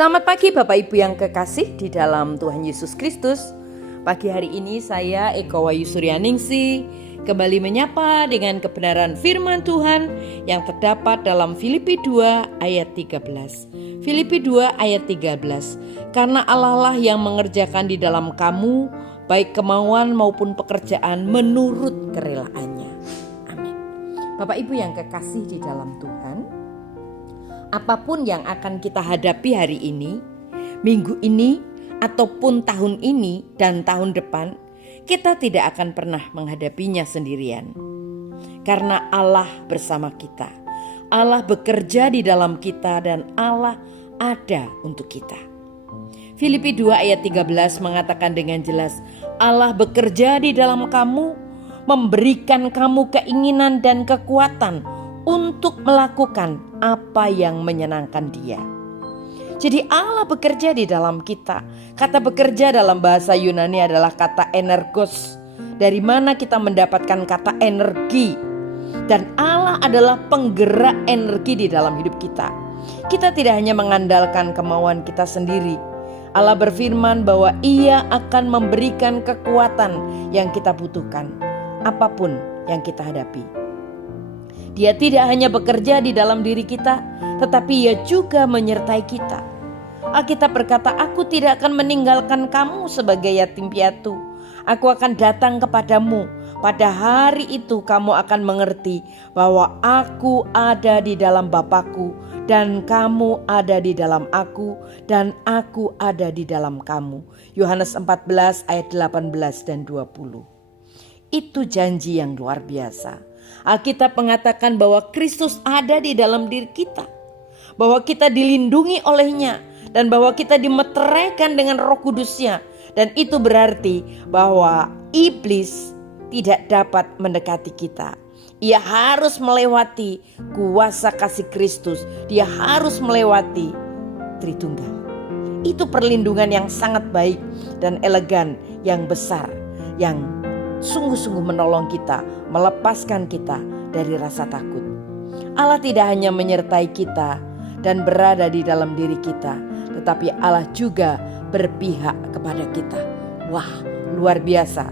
Selamat pagi Bapak Ibu yang kekasih di dalam Tuhan Yesus Kristus. Pagi hari ini saya Eko Wayu Suryaningsih kembali menyapa dengan kebenaran firman Tuhan yang terdapat dalam Filipi 2 ayat 13. Filipi 2 ayat 13. Karena Allah lah yang mengerjakan di dalam kamu baik kemauan maupun pekerjaan menurut kerelaannya. Amin. Bapak Ibu yang kekasih di dalam Tuhan, apapun yang akan kita hadapi hari ini, minggu ini, ataupun tahun ini dan tahun depan, kita tidak akan pernah menghadapinya sendirian. Karena Allah bersama kita. Allah bekerja di dalam kita dan Allah ada untuk kita. Filipi 2 ayat 13 mengatakan dengan jelas, Allah bekerja di dalam kamu, memberikan kamu keinginan dan kekuatan untuk melakukan apa yang menyenangkan Dia. Jadi Allah bekerja di dalam kita. Kata bekerja dalam bahasa Yunani adalah kata energos, dari mana kita mendapatkan kata energi. Dan Allah adalah penggerak energi di dalam hidup kita. Kita tidak hanya mengandalkan kemauan kita sendiri. Allah berfirman bahwa Ia akan memberikan kekuatan yang kita butuhkan, apapun yang kita hadapi. Dia tidak hanya bekerja di dalam diri kita, tetapi Ia juga menyertai kita. Alkitab berkata, aku tidak akan meninggalkan kamu sebagai yatim piatu. Aku akan datang kepadamu. Pada hari itu kamu akan mengerti bahwa aku ada di dalam Bapa-Ku, dan kamu ada di dalam aku, dan aku ada di dalam kamu. Yohanes 14 ayat 18 dan 20. Itu janji yang luar biasa. Alkitab mengatakan bahwa Kristus ada di dalam diri kita, bahwa kita dilindungi olehnya, dan bahwa kita dimeteraikan dengan Roh Kudus-Nya. Dan itu berarti bahwa iblis tidak dapat mendekati kita. Ia harus melewati kuasa kasih Kristus. Dia harus melewati Tritunggal. Itu perlindungan yang sangat baik dan elegan, yang besar, yang sungguh-sungguh menolong kita, melepaskan kita dari rasa takut. Allah tidak hanya menyertai kita dan berada di dalam diri kita, tetapi Allah juga berpihak kepada kita. Wah, luar biasa.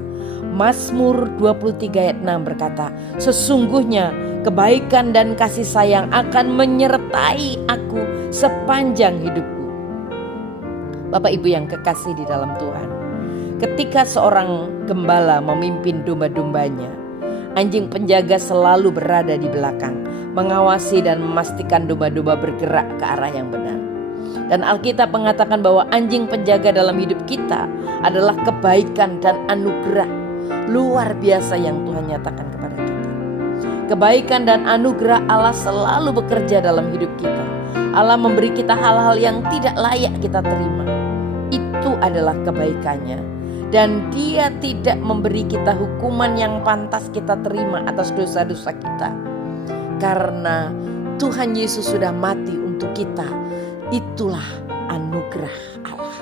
Mazmur 23 ayat 6 berkata, sesungguhnya kebaikan dan kasih sayang akan menyertai aku sepanjang hidupku. Bapak Ibu yang kekasih di dalam Tuhan, ketika seorang gembala memimpin domba-dombanya, anjing penjaga selalu berada di belakang, mengawasi dan memastikan domba-domba bergerak ke arah yang benar. Dan Alkitab mengatakan bahwa anjing penjaga dalam hidup kita adalah kebaikan dan anugerah luar biasa yang Tuhan nyatakan kepada kita. Kebaikan dan anugerah Allah selalu bekerja dalam hidup kita. Allah memberi kita hal-hal yang tidak layak kita terima. Itu adalah kebaikannya. Dan Dia tidak memberi kita hukuman yang pantas kita terima atas dosa-dosa kita. Karena Tuhan Yesus sudah mati untuk kita. Itulah anugerah Allah.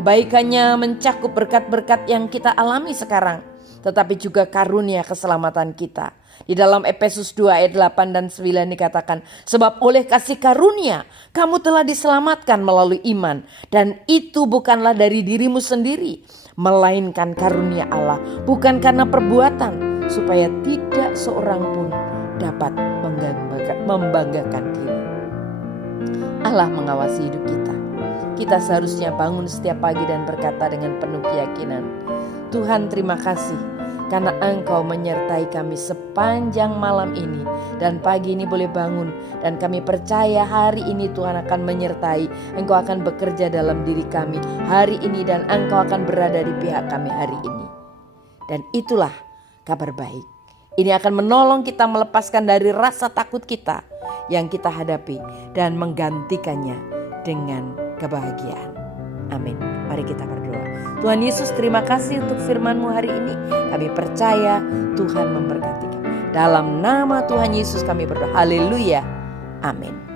Kebaikannya mencakup berkat-berkat yang kita alami sekarang, tetapi juga karunia keselamatan kita. Di dalam Efesus 2 ayat 8 dan 9 dikatakan, sebab oleh kasih karunia kamu telah diselamatkan melalui iman, dan itu bukanlah dari dirimu sendiri, melainkan karunia Allah, bukan karena perbuatan, supaya tidak seorang pun dapat membanggakan diri. Allah mengawasi hidup kita. Kita seharusnya bangun setiap pagi dan berkata dengan penuh keyakinan, Tuhan terima kasih karena Engkau menyertai kami sepanjang malam ini, dan pagi ini boleh bangun, dan kami percaya hari ini Tuhan akan menyertai. Engkau akan bekerja dalam diri kami hari ini, dan Engkau akan berada di pihak kami hari ini. Dan itulah kabar baik. Ini akan menolong kita melepaskan dari rasa takut kita yang kita hadapi dan menggantikannya dengan kebahagiaan. Amin. Mari kita berdoa. Tuhan Yesus, terima kasih untuk firman-Mu hari ini. Kami percaya Tuhan memberkati kami. Dalam nama Tuhan Yesus kami berdoa. Haleluya. Amin.